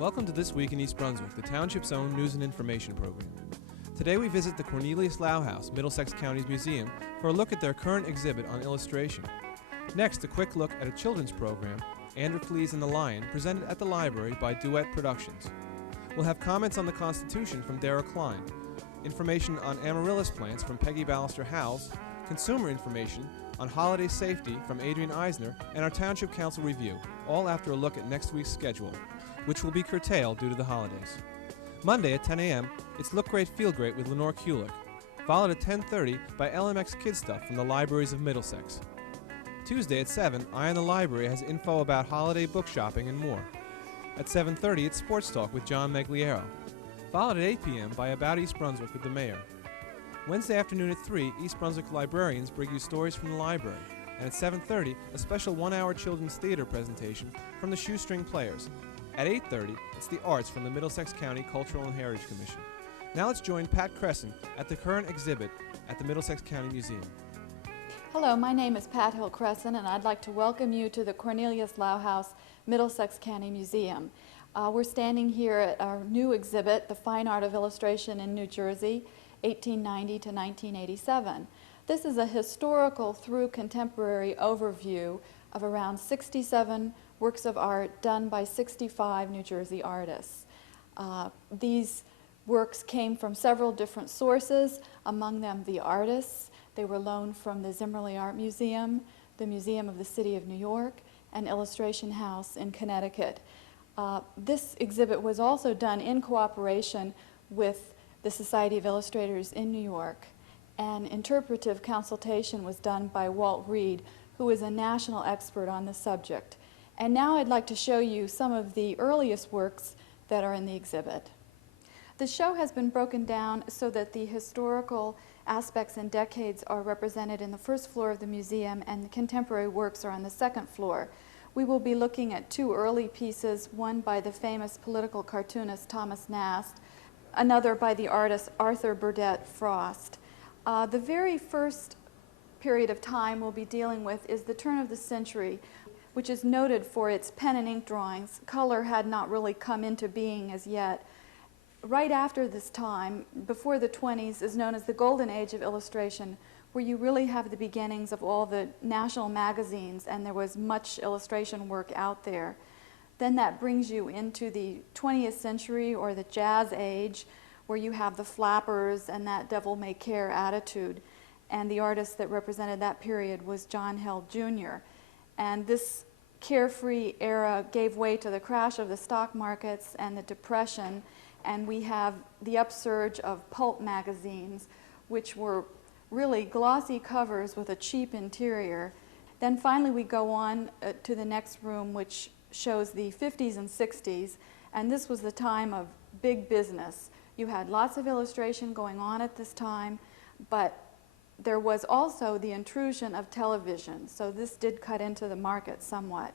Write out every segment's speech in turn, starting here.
Welcome to This Week in East Brunswick, the township's own news and information program. Today we visit the Cornelius Lau House, Middlesex County's museum, for a look at their current exhibit on illustration. Next, a quick look at a children's program, Androcles and the Lion, presented at the library by Duet Productions. We'll have comments on the Constitution from Dara, Klein, information on Amarylis plants from Pegi Howells, consumer information on holiday safety from Adrian Eisner, and our Township Council review, all after a look at next week's schedule, which will be curtailed due to the holidays. Monday at 10 a.m., it's Look Great, Feel Great with Lenore Kulick, followed at 10:30 by LMX Kid Stuff from the Libraries of Middlesex. Tuesday at 7, Eye on the Library has info about holiday book shopping and more. At 7:30, it's Sports Talk with John Megliero, followed at 8 p.m. by About East Brunswick with the Mayor. Wednesday afternoon at 3, East Brunswick librarians bring you stories from the library, and at 7:30, a special one-hour children's theater presentation from the Shoestring Players. At 8:30, it's the arts from the Middlesex County Cultural and Heritage Commission. Now let's join Pat Cresson at the current exhibit at the Middlesex County Museum. Hello, my name is Pat Hill Cresson, and I'd like to welcome you to the Cornelius Lau House, Middlesex County Museum. We're standing here at our new exhibit, The Fine Art of Illustration in New Jersey, 1890 to 1987. This is a historical through contemporary overview of around 67 works of art done by 65 New Jersey artists. These works came from several different sources, among them the artists. They were loaned from the Zimmerli Art Museum, the Museum of the City of New York, and Illustration House in Connecticut. This exhibit was also done in cooperation with the Society of Illustrators in New York, and interpretive consultation was done by Walt Reed, who is a national expert on the subject. And now I'd like to show you some of the earliest works that are in the exhibit. The show has been broken down so that the historical aspects and decades are represented in the first floor of the museum and the contemporary works are on the second floor. We will be looking at two early pieces, one by the famous political cartoonist Thomas Nast, another by the artist Arthur Burdett Frost. The very first period of time we'll be dealing with is the turn of the century, which is noted for its pen and ink drawings. Color had not really come into being as yet. Right after this time, before the 20s, is known as the golden age of illustration, where you really have the beginnings of all the national magazines, and there was much illustration work out there. Then that brings you into the 20th century, or the jazz age, where you have the flappers and that devil-may-care attitude. And the artist that represented that period was John Held Jr. And this carefree era gave way to the crash of the stock markets and the Depression, and we have the upsurge of pulp magazines, which were really glossy covers with a cheap interior. Then finally we go on to the next room, which shows the 50s and 60s, and this was the time of big business. You had lots of illustration going on at this time, but there was also the intrusion of television, so this did cut into the market somewhat.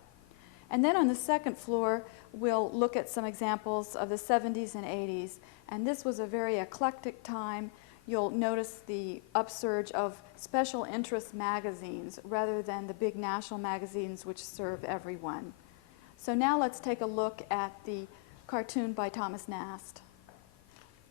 And then on the second floor, we'll look at some examples of the 70s and 80s, and this was a very eclectic time. You'll notice the upsurge of special interest magazines rather than the big national magazines which serve everyone. So now let's take a look at the cartoon by Thomas Nast.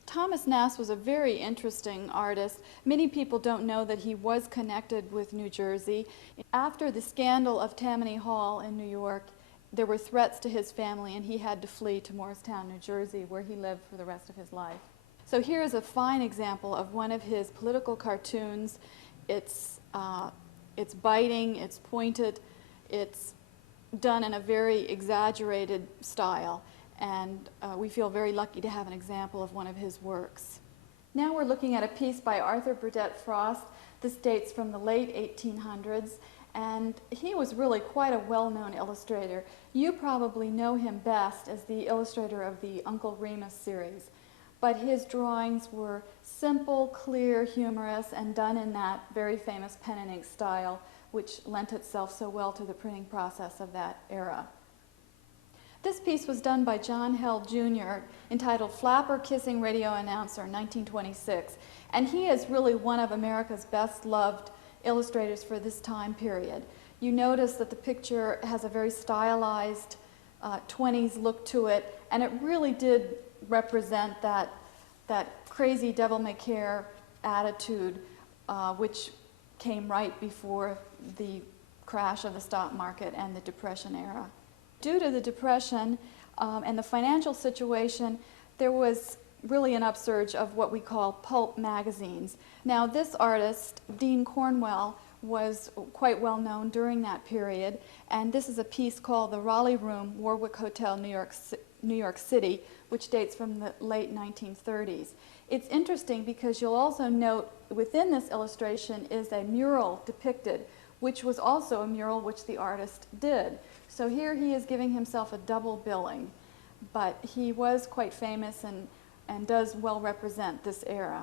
Thomas Nast was a very interesting artist. Many people don't know that he was connected with New Jersey. After the scandal of Tammany Hall in New York, there were threats to his family and he had to flee to Morristown, New Jersey, where he lived for the rest of his life. So here's a fine example of one of his political cartoons. It's biting, it's pointed, it's done in a very exaggerated style. And we feel very lucky to have an example of one of his works. Now we're looking at a piece by Arthur Burdett Frost. This dates from the late 1800s, and he was really quite a well-known illustrator. You probably know him best as the illustrator of the Uncle Remus series, but his drawings were simple, clear, humorous, and done in that very famous pen and ink style, which lent itself so well to the printing process of that era. This piece was done by John Held Jr., entitled Flapper Kissing Radio Announcer, 1926, and he is really one of America's best-loved illustrators for this time period. You notice that the picture has a very stylized 20s look to it, and it really did represent that crazy devil-may-care attitude which came right before the crash of the stock market and the Depression era. Due to the Depression and the financial situation, there was really an upsurge of what we call pulp magazines. Now, this artist, Dean Cornwell, was quite well known during that period, and this is a piece called The Raleigh Room, Warwick Hotel, New York City, which dates from the late 1930s. It's interesting because you'll also note within this illustration is a mural depicted, which was also a mural which the artist did. So here he is giving himself a double billing, but he was quite famous and does well represent this era.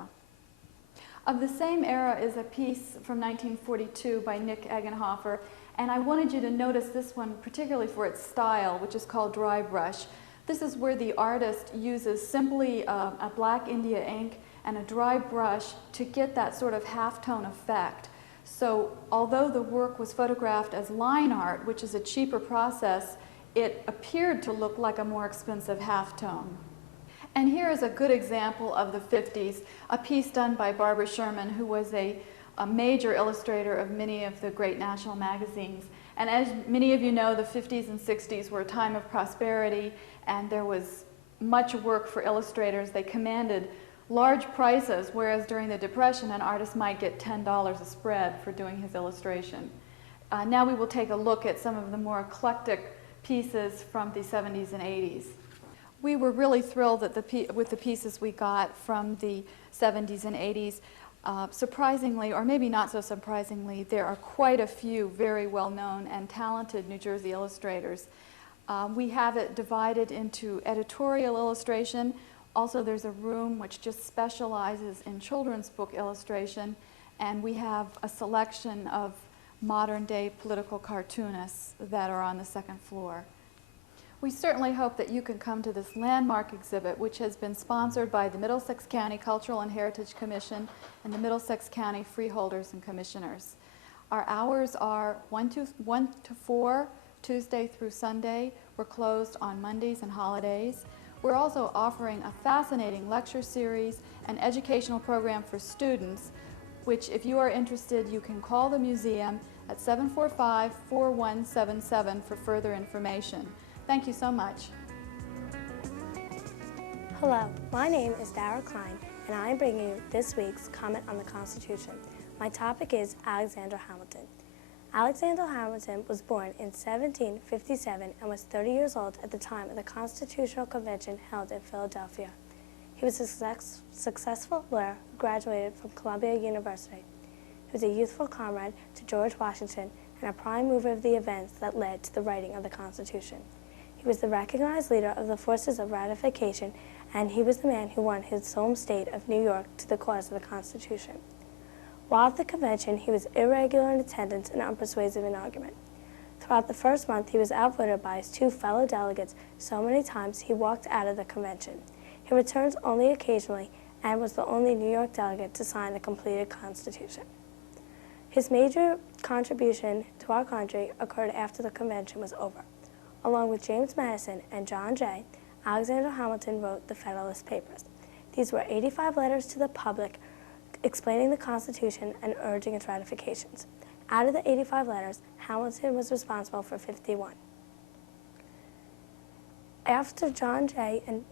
Of the same era is a piece from 1942 by Nick Eggenhofer, and I wanted you to notice this one particularly for its style, which is called Dry Brush. This is where the artist uses simply a black India ink and a dry brush to get that sort of halftone effect. So although the work was photographed as line art, which is a cheaper process, it appeared to look like a more expensive halftone. And here is a good example of the 50s, a piece done by Barbara Sherman, who was a major illustrator of many of the great national magazines. And as many of you know, the 50s and 60s were a time of prosperity, and there was much work for illustrators. They commanded large prices, whereas during the Depression, an artist might get $10 a spread for doing his illustration. Now we will take a look at some of the more eclectic pieces from the 70s and 80s. We were really thrilled with the pieces we got from the 70s and 80s. Surprisingly, or maybe not so surprisingly, there are quite a few very well-known and talented New Jersey illustrators. We have it divided into editorial illustration. Also, there's a room which just specializes in children's book illustration, and we have a selection of modern-day political cartoonists that are on the second floor. We certainly hope that you can come to this landmark exhibit, which has been sponsored by the Middlesex County Cultural and Heritage Commission and the Middlesex County Freeholders and Commissioners. Our hours are 1 to 4, Tuesday through Sunday. We're closed on Mondays and holidays. We're also offering a fascinating lecture series and educational program for students, which, if you are interested, you can call the museum at 745-4177 for further information. Thank you so much. Hello, my name is Dara Klein, and I am bringing you this week's comment on the Constitution. My topic is Alexander Hamilton. Alexander Hamilton was born in 1757 and was 30 years old at the time of the Constitutional Convention held in Philadelphia. He was a successful lawyer who graduated from Columbia University. He was a youthful comrade to George Washington and a prime mover of the events that led to the writing of the Constitution. He was the recognized leader of the forces of ratification, and he was the man who won his home state of New York to the cause of the Constitution. While at the convention, he was irregular in attendance and unpersuasive in argument. Throughout the first month, he was outvoted by his two fellow delegates so many times he walked out of the convention. He returns only occasionally and was the only New York delegate to sign the completed Constitution. His major contribution to our country occurred after the convention was over. Along with James Madison and John Jay, Alexander Hamilton wrote the Federalist Papers. These were 85 letters to the public explaining the Constitution and urging its ratifications. Out of the 85 letters, Hamilton was responsible for 51. After John Jay and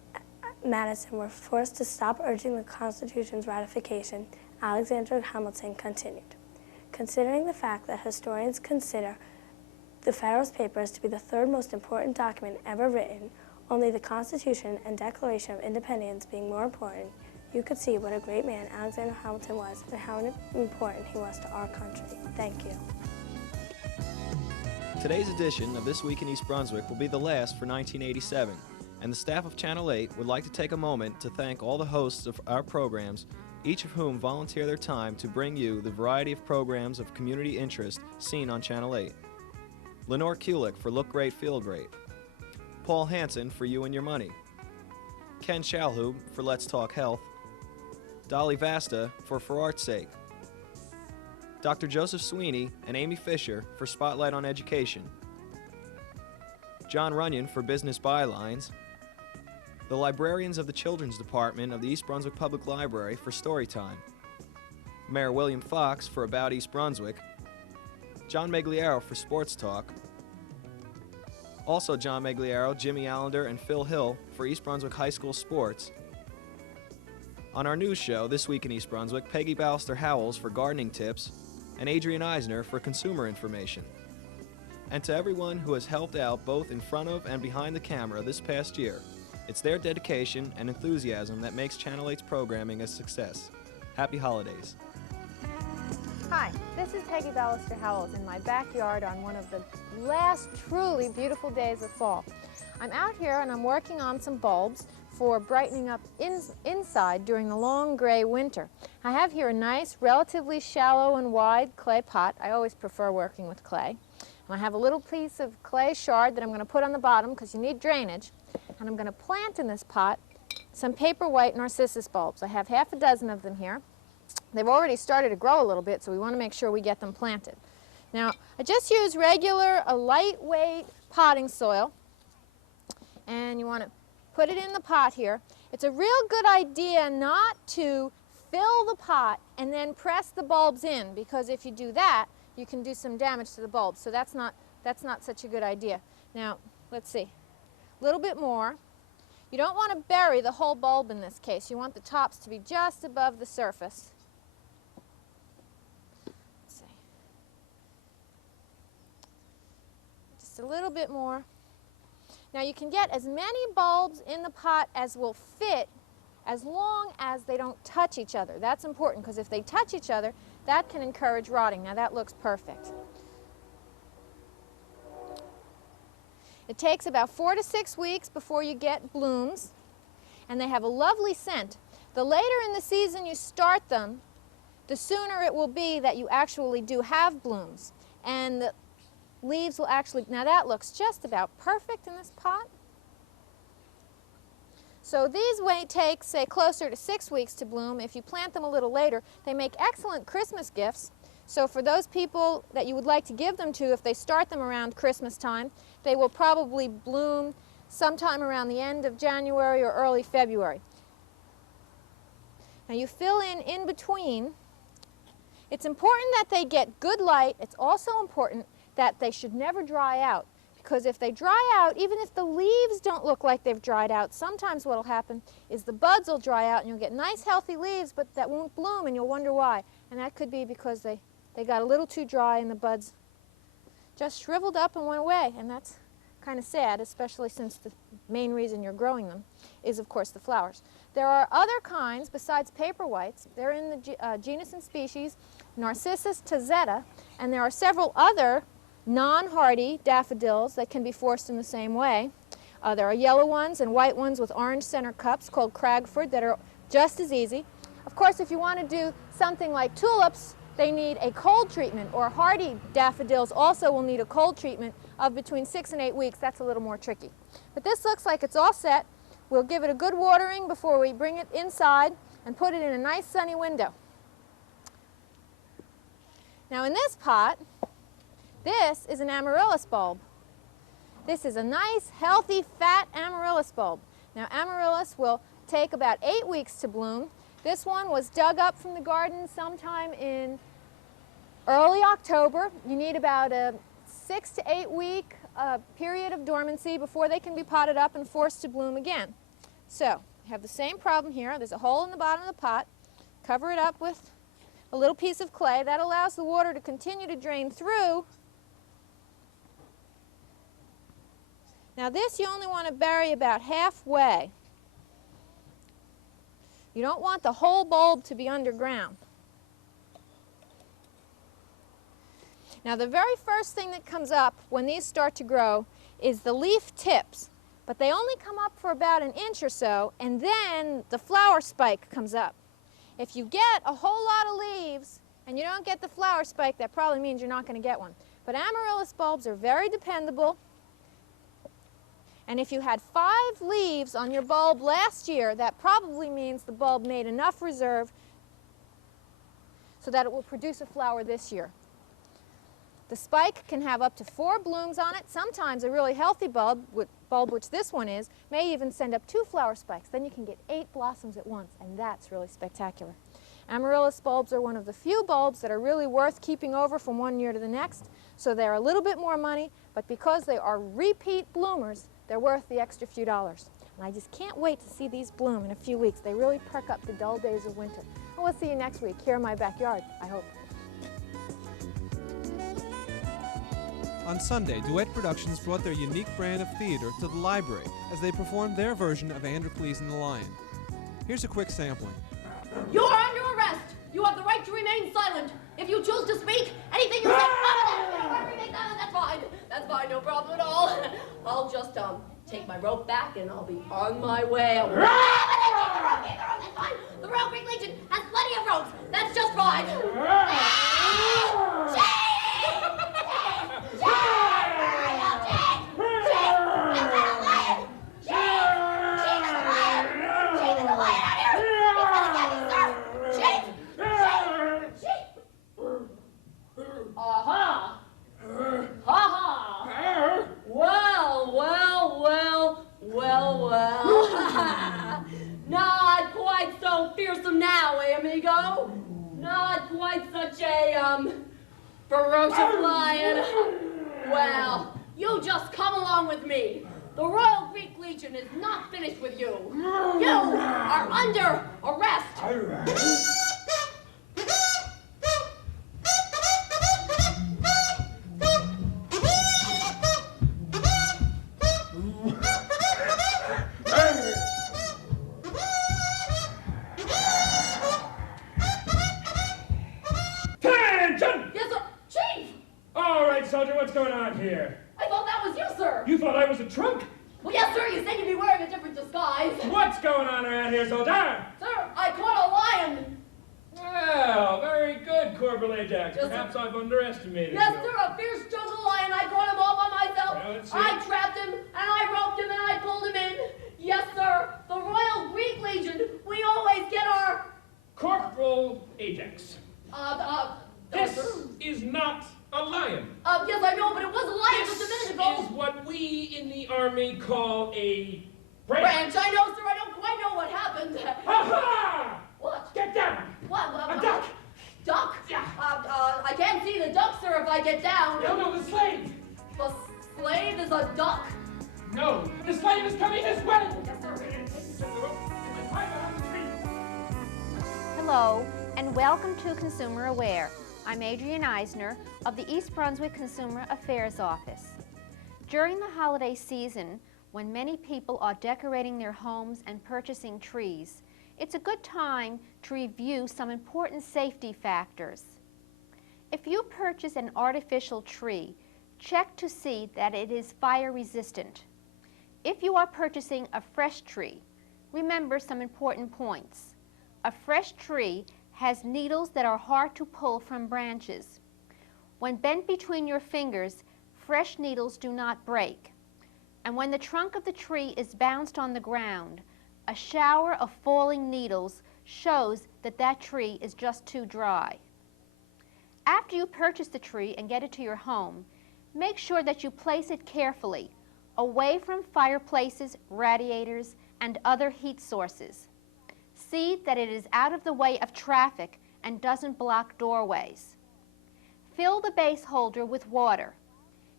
Madison were forced to stop urging the Constitution's ratification, Alexander Hamilton continued. Considering the fact that historians consider the Federalist Papers to be the third most important document ever written, only the Constitution and Declaration of Independence being more important, you could see what a great man Alexander Hamilton was and how important he was to our country. Thank you. Today's edition of This Week in East Brunswick will be the last for 1987, and the staff of Channel 8 would like to take a moment to thank all the hosts of our programs, each of whom volunteer their time to bring you the variety of programs of community interest seen on Channel 8. Lenore Kulik for Look Great, Feel Great. Paul Hansen for You and Your Money. Ken Shalhoub for Let's Talk Health. Dolly Vasta for Art's Sake. Dr. Joseph Sweeney and Amy Fisher for Spotlight on Education. John Runyon for business bylines, the librarians of the Children's Department of the East Brunswick Public Library for story time, Mayor William Fox for About East Brunswick, John Megliaro for sports talk, also John Megliaro, Jimmy Allender, and Phil Hill for East Brunswick High School sports. On our news show, This Week in East Brunswick, Peggy Ballister-Howells for gardening tips, and Adrian Eisner for consumer information. And to everyone who has helped out both in front of and behind the camera this past year, it's their dedication and enthusiasm that makes Channel 8's programming a success. Happy holidays. Hi, this is Peggy Ballister-Howells in my backyard on one of the last truly beautiful days of fall. I'm out here and I'm working on some bulbs for brightening up inside during the long gray winter. I have here a nice, relatively shallow and wide clay pot. I always prefer working with clay. And I have a little piece of clay shard that I'm going to put on the bottom because you need drainage. And I'm going to plant in this pot some paper white narcissus bulbs. I have half a dozen of them here. They've already started to grow a little bit, so we want to make sure we get them planted. Now, I just use regular, lightweight potting soil, and you want to put it in the pot here. It's a real good idea not to fill the pot and then press the bulbs in, because if you do that, you can do some damage to the bulbs. So that's not such a good idea. Now, let's see. A little bit more. You don't want to bury the whole bulb in this case. You want the tops to be just above the surface. Let's see. Just a little bit more. Now you can get as many bulbs in the pot as will fit as long as they don't touch each other. That's important because if they touch each other, that can encourage rotting. Now that looks perfect. It takes about 4 to 6 weeks before you get blooms, and they have a lovely scent. The later in the season you start them, the sooner it will be that you actually do have blooms. And the leaves will actually, now that looks just about perfect in this pot. So these may take, say, closer to 6 weeks to bloom. If you plant them a little later, they make excellent Christmas gifts. So for those people that you would like to give them to, if they start them around Christmas time, they will probably bloom sometime around the end of January or early February. Now you fill in between. It's important that they get good light. It's also important that they should never dry out, because if they dry out, even if the leaves don't look like they've dried out, sometimes what will happen is the buds will dry out and you'll get nice healthy leaves, but that won't bloom and you'll wonder why. And that could be because they got a little too dry and the buds just shriveled up and went away. And that's kind of sad, especially since the main reason you're growing them is, of course, the flowers. There are other kinds besides paper whites. They're in the genus and species Narcissus tazetta, and there are several other non-hardy daffodils that can be forced in the same way. There are yellow ones and white ones with orange center cups called Cragford that are just as easy. Of course, if you want to do something like tulips, they need a cold treatment, or hardy daffodils also will need a cold treatment of between 6 and 8 weeks. That's a little more tricky. But this looks like it's all set. We'll give it a good watering before we bring it inside and put it in a nice sunny window. Now in this pot, this is an Amarylis bulb. This is a nice, healthy, fat Amarylis bulb. Now Amarylis will take about 8 weeks to bloom. This one was dug up from the garden sometime in early October. You need about a 6 to 8 week period of dormancy before they can be potted up and forced to bloom again. So, you have the same problem here. There's a hole in the bottom of the pot. Cover it up with a little piece of clay. That allows the water to continue to drain through. Now this you only want to bury about halfway. You don't want the whole bulb to be underground. Now the very first thing that comes up when these start to grow is the leaf tips, but they only come up for about an inch or so, and then the flower spike comes up. If you get a whole lot of leaves and you don't get the flower spike, that probably means you're not going to get one. But Amarylis bulbs are very dependable. And if you had 5 leaves on your bulb last year, that probably means the bulb made enough reserve so that it will produce a flower this year. The spike can have up to 4 blooms on it. Sometimes a really healthy bulb, which this one is, may even send up 2 flower spikes. Then you can get 8 blossoms at once, and that's really spectacular. Amaryllis bulbs are one of the few bulbs that are really worth keeping over from one year to the next, so they're a little bit more money, but because they are repeat bloomers, they're worth the extra few dollars. And I just can't wait to see these bloom in a few weeks. They really perk up the dull days of winter. And we'll see you next week here in my backyard, I hope. On Sunday, Duet Productions brought their unique brand of theater to the library as they performed their version of Androcles and the Lion. Here's a quick sampling. You are under arrest. You have the right to remain silent. If you choose to speak, anything you say, remain silent. That's fine. That's fine, no problem at all. I'll just take my rope back and I'll be on my way. That's fine. The Royal Greek Legion has plenty of ropes. That's just fine. Not quite so fearsome now, eh, amigo? Not quite such a, ferocious lion. Well, you just come along with me. The Royal Greek Legion is not finished with you. You are under arrest. Soldier, what's going on here? I thought that was you, sir. You thought I was a trunk? Well, yes, sir. You said you'd be wearing a different disguise. What's going on around here, soldier? Sir, I caught a lion. Well, very good, Corporal Ajax. Yes, Perhaps I've underestimated Yes, you. sir. A fierce jungle lion. I caught him all by myself. Well, let's see. I trapped him, and I roped him, and I pulled him in. Yes, sir. The Royal Greek Legion. We always get our... Corporal Ajax. This sir. is not a lion. Yes, I know, but it was a lion just a minute ago. This is what we in the Army call a Branch. I know, sir. I don't quite know what happened. Ha-ha! What? Get down! What? A duck! Duck? Yeah. I can't see the duck, sir, if I get down. No, the slave! The slave is a duck. No, the slave is coming this way! Yes, sir. Hello, and welcome to Consumer Aware. I'm Adrienne Eisner of the East Brunswick Consumer Affairs Office. During the holiday season, when many people are decorating their homes and purchasing trees, it's a good time to review some important safety factors. If you purchase an artificial tree, check to see that it is fire resistant. If you are purchasing a fresh tree, remember some important points. A fresh tree has needles that are hard to pull from branches. When bent between your fingers, fresh needles do not break. And when the trunk of the tree is bounced on the ground, a shower of falling needles shows that that tree is just too dry. After you purchase the tree and get it to your home, make sure that you place it carefully, away from fireplaces, radiators, and other heat sources. See that it is out of the way of traffic and doesn't block doorways. Fill the base holder with water.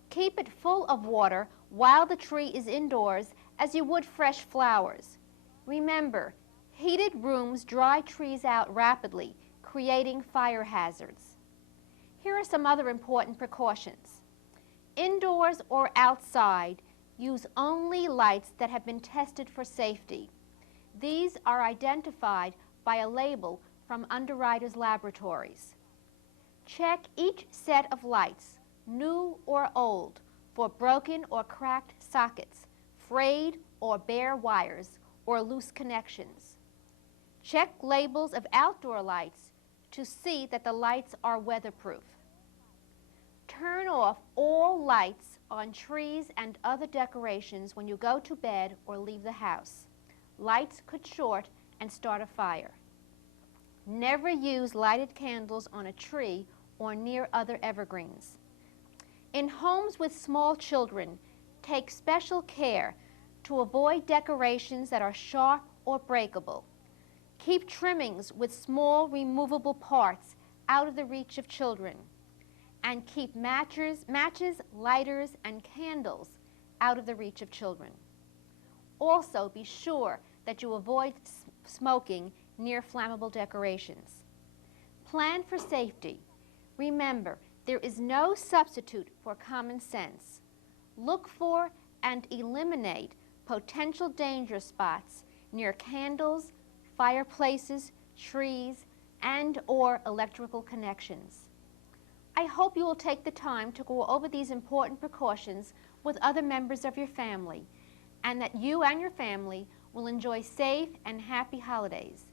Keep it full of water while the tree is indoors as you would fresh flowers. Remember, heated rooms dry trees out rapidly, creating fire hazards. Here are some other important precautions. Indoors or outside, use only lights that have been tested for safety. These are identified by a label from Underwriters Laboratories. Check each set of lights, new or old, for broken or cracked sockets, frayed or bare wires, or loose connections. Check labels of outdoor lights to see that the lights are weatherproof. Turn off all lights on trees and other decorations when you go to bed or leave the house. Lights could short and start a fire. Never use lighted candles on a tree or near other evergreens. In homes with small children, take special care to avoid decorations that are sharp or breakable. Keep trimmings with small removable parts out of the reach of children. And keep matches, lighters, and candles out of the reach of children. Also, be sure that you avoid smoking near flammable decorations. Plan for safety. Remember, there is no substitute for common sense. Look for and eliminate potential danger spots near candles, fireplaces, trees, and/or electrical connections. I hope you will take the time to go over these important precautions with other members of your family, and that you and your family will enjoy safe and happy holidays.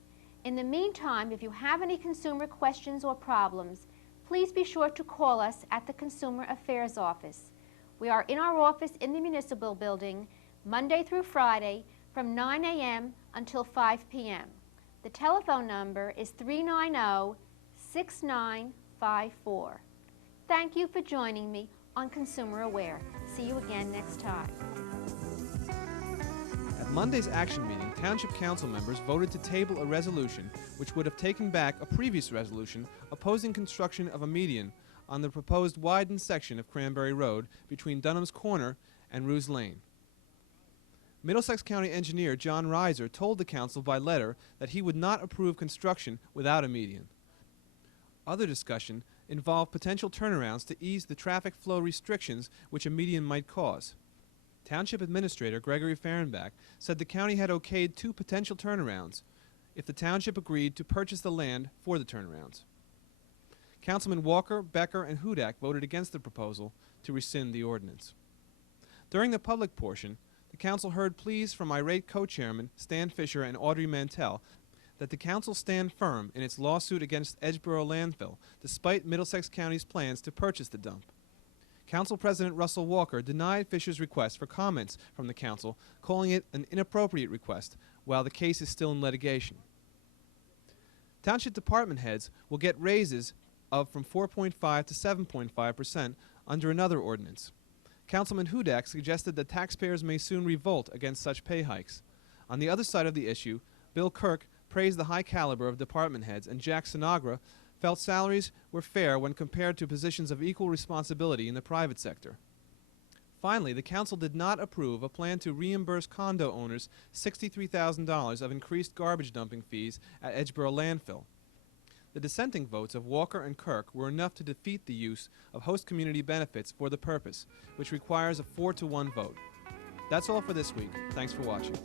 In the meantime, if you have any consumer questions or problems, please be sure to call us at the Consumer Affairs Office. We are in our office in the Municipal Building, Monday through Friday, from 9 a.m. until 5 p.m. The telephone number is 390-6954. Thank you for joining me on Consumer Aware. See you again next time. At Monday's action meeting, Township Council members voted to table a resolution which would have taken back a previous resolution opposing construction of a median on the proposed widened section of Cranberry Road between Dunham's Corner and Ruse Lane. Middlesex County Engineer John Reiser told the council by letter that he would not approve construction without a median. Other discussion involved potential turnarounds to ease the traffic flow restrictions which a median might cause. Township Administrator Gregory Fahrenbach said the county had okayed 2 potential turnarounds if the township agreed to purchase the land for the turnarounds. Councilman Walker, Becker, and Hudak voted against the proposal to rescind the ordinance. During the public portion, the council heard pleas from irate co-chairmen Stan Fisher and Audrey Mantell that the council stand firm in its lawsuit against Edgeboro Landfill, despite Middlesex County's plans to purchase the dump. Council President Russell Walker denied Fisher's request for comments from the council, calling it an inappropriate request while the case is still in litigation. Township department heads will get raises of from 4.5 to 7.5% under another ordinance. Councilman Hudak suggested that taxpayers may soon revolt against such pay hikes. On the other side of the issue, Bill Kirk praised the high caliber of department heads, and Jack Sinagra felt salaries were fair when compared to positions of equal responsibility in the private sector. Finally, the council did not approve a plan to reimburse condo owners $63,000 of increased garbage dumping fees at Edgeboro Landfill. The dissenting votes of Walker and Kirk were enough to defeat the use of host community benefits for the purpose, which requires a 4-to-1 vote. That's all for this week. Thanks for watching.